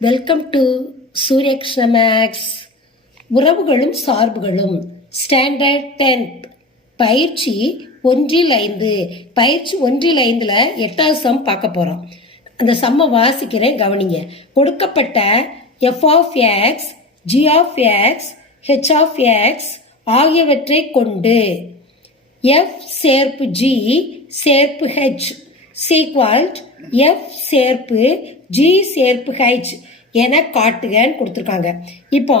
Welcome to சூரியகிருஷ்ண maths உறவுகளும் சார்புகளும். Standard tenth பயிற்சி ஒன்றில் ஐந்து. பயிற்சி ஒன்றில் ஐந்தில் எட்டாவது சம் பார்க்க போகிறோம் அந்த சம்மை வாசிக்கிறேன் கவனிங்க. கொடுக்கப்பட்ட F of x G of x H of x ஆகியவற்றை கொண்டு எஃப் சேர்ப்பு ஜி சேர்ப்பு H is equal to F சேர்ப்பு ஜி சேர்ப்பு ஹைச் என காட்டுகன்னு கொடுத்துருக்காங்க. இப்போ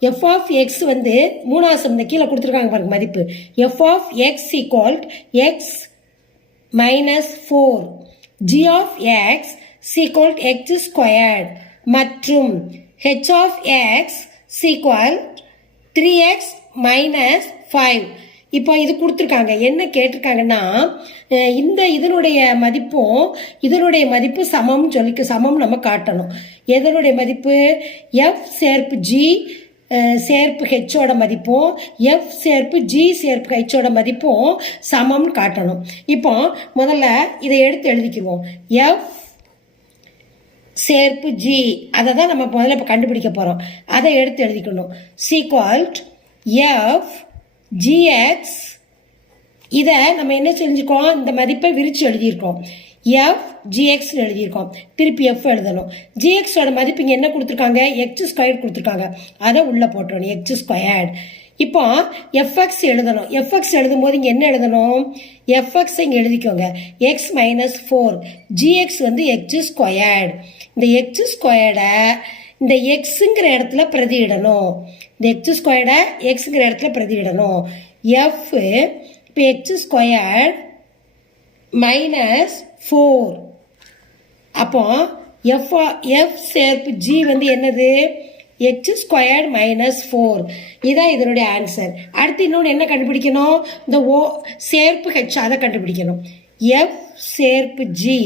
எஃப் ஆஃப் எக்ஸ் வந்து மூணாவது இந்த கீழே கொடுத்துருக்காங்க பாருங்க மதிப்பு. F of x equal to x minus four G of x is equal x squared மற்றும் H of x is equal three x minus five இப்போ இது கொடுத்துருக்காங்க. என்ன கேட்டிருக்காங்கன்னா இந்த இதனுடைய மதிப்பும் இதனுடைய மதிப்பு சமம் சொல்லி சமம் நம்ம காட்டணும். எதனுடைய மதிப்பு? எஃப் சேர்ப்பு ஜி சேர்ப்பு ஹெச்சோட மதிப்பும் எஃப் சேர்ப்பு ஜி சேர்ப்பு ஹெச்சோட மதிப்பும் சமம்னு காட்டணும். இப்போ முதல்ல இதை எடுத்து எழுதிக்குவோம் எஃப் சேர்ப்பு ஜி அதை தான் நம்ம முதல்ல இப்போ கண்டுபிடிக்க போகிறோம் அதை எடுத்து எழுதிக்கணும். சீக்வால்ட் எஃப் ஜிஎக்ஸ் இதை நம்ம என்ன செஞ்சுக்கோம்? இந்த மதிப்பை விரித்து எழுதியிருக்கோம். எஃப் ஜிஎக்ஸ்னு எழுதியிருக்கோம். திருப்பி எஃப் எழுதணும். ஜிஎக்ஸோட மதிப்பு இங்கே என்ன கொடுத்துருக்காங்க? எக்ஸ் ஸ்கொயர் கொடுத்துருக்காங்க. அதை உள்ளே போட்டுறணும். எக்ஸ் ஸ்கொயர்ட் இப்போ எஃப்எக்ஸ் எழுதணும். எஃப்எக்ஸ் எழுதும்போது இங்கே என்ன எழுதணும்? எஃப்எக்ஸ் இங்கே எழுதிக்கோங்க. X minus four G x வந்து எக்ஸ் ஸ்கொயர்ட் இந்த எக்ஸ் ஸ்கொயர்டை இந்த எக்ஸுங்கிற இடத்துல பிரதியிடணும். இந்த எக்ஸ் ஸ்கொயர்டை எக்ஸுங்கிற இடத்துல பிரதியிடணும். எஃப் இப்போ எக்ஸ் ஸ்கொயர்ட் மைனஸ் ஃபோர் அப்போ எஃப் எஃப் சேர்ப்பு ஜி வந்து என்னது? எக்ஸ் ஸ்கொயர்ட் மைனஸ் ஃபோர் இதான் இதனுடைய ஆன்சர் அடுத்து இன்னொன்று என்ன கண்டுபிடிக்கணும்? இந்த ஓ சேர்ப்பு ஹெச் அதை கண்டுபிடிக்கணும். எஃப் சேர்ப்பு ஜி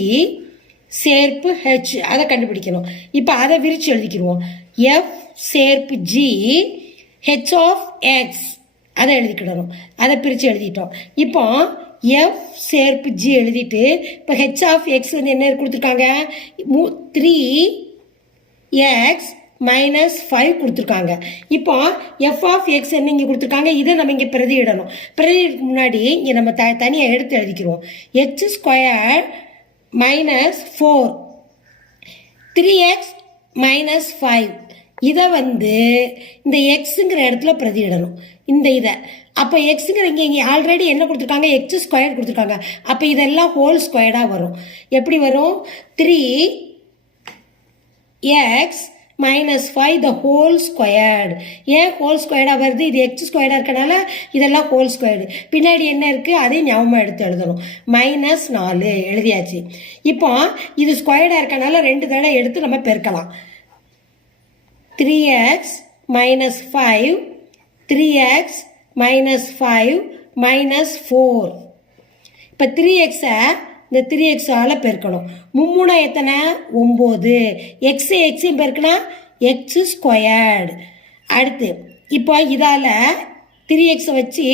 சேர்ப்பு ஹெச் அதை கண்டுபிடிக்கணும். இப்போ அதை விரித்து எழுதிக்கிடுவோம். எஃப் சேர்ப்பு ஜி ஹெச் ஆஃப் எக்ஸ் அதை எழுதிக்கிடணும். அதை பிரித்து எழுதிட்டோம். இப்போ எஃப் சேர்ப்பு ஜி எழுதிட்டு இப்போ ஹெச் ஆஃப் எக்ஸ் வந்து என்ன கொடுத்துருக்காங்க? மூ த்ரீ எக்ஸ் மைனஸ் ஃபைவ் கொடுத்துருக்காங்க. இப்போ எஃப் ஆஃப் எக்ஸ் என்ன இங்கே கொடுத்துருக்காங்க? இதை நம்ம இங்கே பிரதியிடணும். பிரதியிடக்கு முன்னாடி இங்கே நம்ம த தனியாக எடுத்து எழுதிக்கிறோம் H square minus four three x minus five இதை வந்து இந்த எக்ஸுங்கிற இடத்துல பிரதியிடணும். இந்த இதை. அப்போ எக்ஸுங்கிற இங்கே இங்கே ஆல்ரெடி என்ன கொடுத்துருக்காங்க? எக்ஸ் ஸ்கொயர் கொடுத்துருக்காங்க. அப்போ இதெல்லாம் ஹோல் ஸ்கொயர்டாக வரும். எப்படி வரும்? Three x minus five the whole squared ஏன் ஹோல் ஸ்கொயர்டாக வருது? இது எக்ஸ் ஸ்கொயர்டாக இருக்கனால இதெல்லாம் ஹோல் ஸ்கொயர்டு பின்னாடி என்ன இருக்குது அதையும் ஞாபகமாக எடுத்து எழுதணும். மைனஸ் நாலு. எழுதியாச்சு. இப்போ இது ஸ்கொயர்டாக இருக்கனால ரெண்டு தடவை எடுத்து நம்ம பெருக்கலாம். Three x minus five three x minus five minus four இப்போ த்ரீ எக்ஸை இந்த த்ரீ எக்ஸால் பெருக்கணும். மும்மூணா எத்தனை? ஒம்பது. எக்ஸு எக்ஸையும் பெருக்கினா எக்ஸு ஸ்கொயர்டு அடுத்து இப்போ இதால் த்ரீ எக்ஸை வச்சு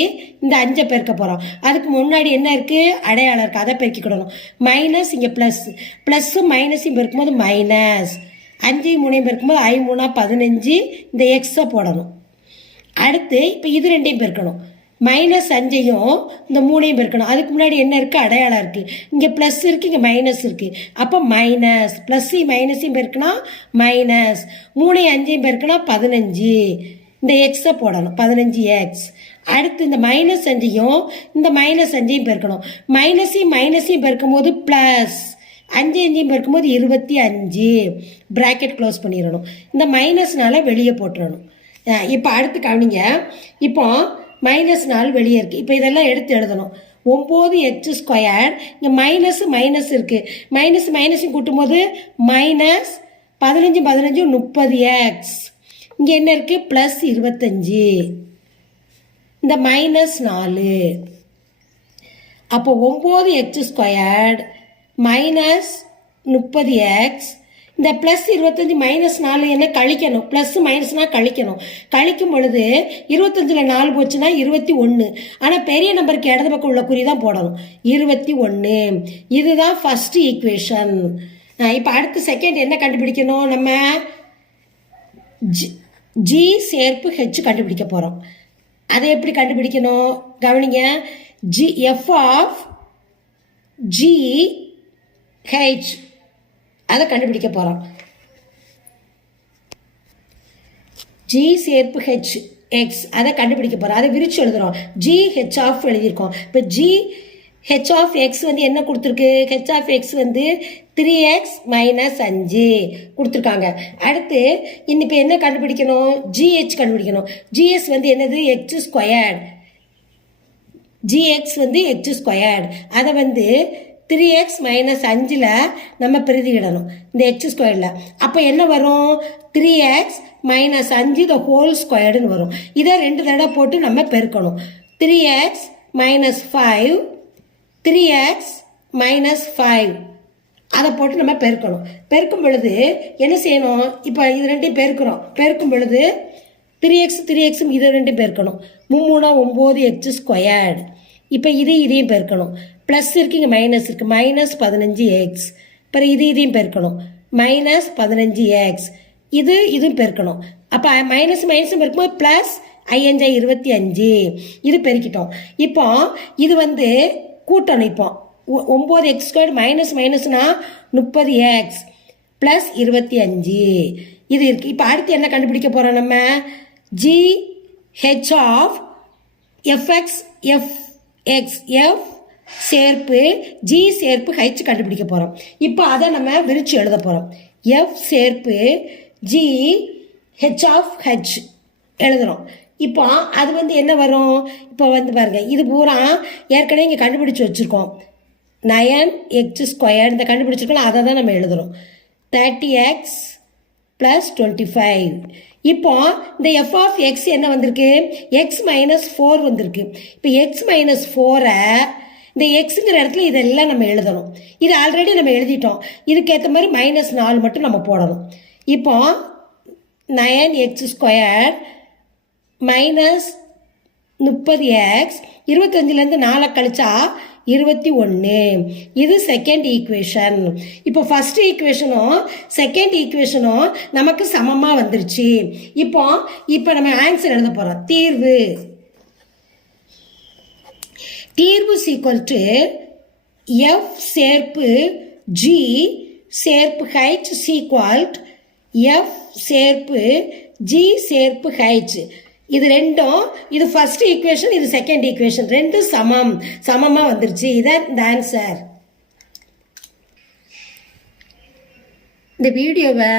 இந்த அஞ்சை பெருக்க போகிறோம் அதுக்கு முன்னாடி என்ன இருக்குது அடையாளம் இருக்குது அதை பெருக்கிக்கிடணும். மைனஸ் இங்கே ப்ளஸ் ப்ளஸ்ஸும் மைனஸையும் பெருக்கும்போது மைனஸ் அஞ்சையும் மூணையும் பெருக்கும்போது ஐ மூணா பதினஞ்சு. இந்த எக்ஸை போடணும். அடுத்து இப்போ இது ரெண்டையும் பெருக்கணும். மைனஸ் அஞ்சையும் இந்த மூணையும் பெருக்கணும். அதுக்கு முன்னாடி என்ன இருக்குது அடையாளம் இருக்குது இங்கே ப்ளஸ் இருக்குது இங்கே மைனஸ் இருக்குது அப்போ மைனஸ் ப்ளஸ்ஸையும் மைனஸையும் பெருக்கினா மைனஸ் மூணையும் அஞ்சையும் பெருக்கினா பதினஞ்சு. இந்த எக்ஸை போடணும். பதினஞ்சு எக்ஸ் அடுத்து இந்த மைனஸ் அஞ்சையும் இந்த மைனஸ் அஞ்சையும் பெருக்கணும். மைனஸையும் மைனஸையும் பெருக்கும் போது ப்ளஸ் அஞ்சு அஞ்சையும் பெருக்கும் போது இருபத்தி அஞ்சு. ப்ராக்கெட் க்ளோஸ் பண்ணிடணும். இந்த மைனஸ்னால வெளியே போட்டுறணும். இப்போ அடுத்து கவனிங்க. இப்போ மைனஸ் நாலு வெளியே இருக்குது இப்போ இதெல்லாம் எடுத்து எழுதணும். ஒம்பது எக்ஸ் ஸ்கொயர் இங்கே மைனஸ் மைனஸ் இருக்குது மைனஸ் மைனஸும் கூட்டும்போது மைனஸ் பதினஞ்சு பதினஞ்சு முப்பது எக்ஸ் இங்கே என்ன இருக்குது ப்ளஸ் இருபத்தஞ்சி. இந்த மைனஸ் நாலு. அப்போ ஒம்பது எக்ஸ் ஸ்கொயர்ட் மைனஸ் முப்பது எக்ஸ் இந்த ப்ளஸ் இருபத்தஞ்சி மைனஸ் நாலு என்ன கழிக்கணும்? ப்ளஸ் மைனஸ்னால் கழிக்கணும். கழிக்கும் பொழுது இருபத்தஞ்சில் நாலு போச்சுன்னா இருபத்தி ஒன்று ஆனால் பெரிய நம்பருக்கு இடது பக்கம் உள்ள குறி தான் போடணும். இருபத்தி ஒன்று இதுதான் ஃபஸ்ட்டு ஈக்குவேஷன் இப்போ அடுத்து செகண்ட் என்ன கண்டுபிடிக்கணும்? நம்ம ஜி ஜி சேர்ப்பு ஹெச் கண்டுபிடிக்க போகிறோம் அதை எப்படி கண்டுபிடிக்கணும்? கவனிங்க. G F of G H அதை கண்டுபிடிக்க போகிறோம் ஜி சேர்ப்பு ஹெச் எக்ஸ் அதை கண்டுபிடிக்க போகிறோம் அதை விரிச்சு எழுதுகிறோம் ஜி ஹெச் ஆஃப் எழுதியிருக்கோம். இப்போ ஜி ஹெச் ஆஃப் எக்ஸ் வந்து என்ன கொடுத்துருக்கு? ஹெச் ஆஃப் எக்ஸ் வந்து த்ரீ எக்ஸ் மைனஸ் அஞ்சு கொடுத்துருக்காங்க. அடுத்து இன்னி இப்போ என்ன கண்டுபிடிக்கணும்? ஜிஹெச் கண்டுபிடிக்கணும். ஜிஎஸ் வந்து என்னது? எக்ஸ் ஸ்கொயர்ட் ஜிஎக்ஸ் வந்து எக்ஸ் ஸ்கொயர்ட் அதை வந்து த்ரீ எக்ஸ் மைனஸ் அஞ்சில் நம்ம பிரதியிடணும். இந்த எக்ஸ் ஸ்கொயரில் அப்போ என்ன வரும்? த்ரீ எக்ஸ் மைனஸ் அஞ்சு த ஹோல் ஸ்கொயர்டுன்னு வரும். இதை ரெண்டு தடவை போட்டு நம்ம பெருக்கணும். Three x minus five three x minus five அதை போட்டு நம்ம பெருக்கணும். பெருக்கும் பொழுது என்ன செய்யணும்? இப்போ இது ரெண்டையும் பெருக்கிறோம். பெருக்கும் பொழுது த்ரீ எக்ஸ் த்ரீ எக்ஸும் இது ரெண்டையும் பெருக்கணும். மும்மூணா ஒம்பது எக்ஸ் ஸ்கொயர்டு இப்போ இது இதையும் பெருக்கணும். ப்ளஸ் இருக்குது இங்கே மைனஸ் இருக்குது மைனஸ் பதினஞ்சு எக்ஸ் இப்போ இது இதையும் பெருக்கணும். மைனஸ் பதினஞ்சு எக்ஸ் இது இதுவும் பெருக்கணும். அப்போ மைனஸ் மைனஸும் பெருக்கும்போது ப்ளஸ் ஐயஞ்சா இருபத்தி அஞ்சு. இது பெருக்கிட்டோம். இப்போ இது வந்து கூட்டணும் இப்போ. ஒ- ஒம்பது எக்ஸ் ஸ்கொயர் மைனஸ் மைனஸ்னா முப்பது எக்ஸ் ப்ளஸ் இருபத்தி அஞ்சு. இது இருக்குது இப்போ அடுத்து என்ன கண்டுபிடிக்க போகிறோம் நம்ம? G H of F x F x F சேர்ப்பு ஜி சேர்ப்பு ஹெச் கண்டுபிடிக்க போகிறோம் இப்போ அதை நம்ம விரிச்சு எழுத போகிறோம் எஃப் சேர்ப்பு ஜி ஹெச் ஆஃப் ஹெச் எழுதுகிறோம் இப்போ அது வந்து என்ன வரும்? இப்போ வந்து பாருங்கள் இது பூரா ஏற்கனவே இங்கே கண்டுபிடிச்சி வச்சுருக்கோம். நயன் எக்ஸ் ஸ்கொயர் இந்த கண்டுபிடிச்சிருக்கோம் அதை தான் நம்ம எழுதுகிறோம் thirty x plus twenty five இப்போ இந்த எஃப் ஆஃப் எக்ஸ் என்ன வந்திருக்கு? எக்ஸ் மைனஸ் ஃபோர் வந்திருக்கு. இப்போ எக்ஸ் மைனஸ் ஃபோரை இந்த எக்ஸுங்கிற இடத்துல இதெல்லாம் நம்ம எழுதணும். இது ஆல்ரெடி நம்ம எழுதிட்டோம். இதுக்கேற்ற மாதிரி மைனஸ் நாலு மட்டும் நம்ம போடணும். இப்போ நயன் எக்ஸ் ஸ்கொயர் மைனஸ் முப்பது எக்ஸ் இருபத்தஞ்சிலேருந்து நாலை கழிச்சா இருபத்தி ஒன்று இது செகண்ட் ஈக்குவேஷன் இப்போ ஃபர்ஸ்ட் ஈக்குவேஷனும் செகண்ட் ஈக்குவேஷனும் நமக்கு சமமாக வந்துருச்சு. இப்போ இப்போ நம்ம ஆன்சர் எழுத போகிறோம் தீர்வு. தீர்வு சீக்வல் டு எஃப் சேர்ப்பு ஜி சேர்ப்பு ஹைச் சீக்வல்ட் எஃப் சேர்ப்பு ஜி சேர்ப்பு ஹைச் இது ரெண்டும் இது ஃபர்ஸ்ட் ஈக்குவேஷன் இது செகண்ட் ஈக்குவேஷன் ரெண்டும் சமம். சமமாக வந்துருச்சு. இதான் இந்த ஆன்சர் இந்த வீடியோவை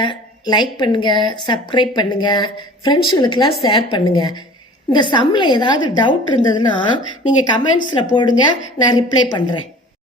லைக் பண்ணுங்கள் சப்ஸ்கிரைப் பண்ணுங்கள் ஃப்ரெண்ட்ஸுகளுக்கெல்லாம் ஷேர் பண்ணுங்கள் இந்த சம்மில் ஏதாவது டவுட் இருந்ததுன்னா நீங்கள் கமெண்ட்ஸில் போடுங்க. நான் ரிப்ளை பண்ணுறேன்